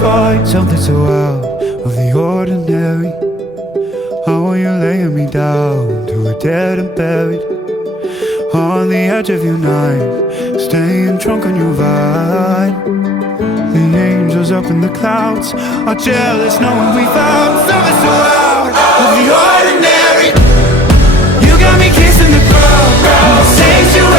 find something so out of the ordinary? How are you laying me down to a dead and buried? On the edge of your night, staying drunk on your vine. The angels up in the clouds are jealous knowing we found something so out of the ordinary. You got me kissing the ground, sanctuary.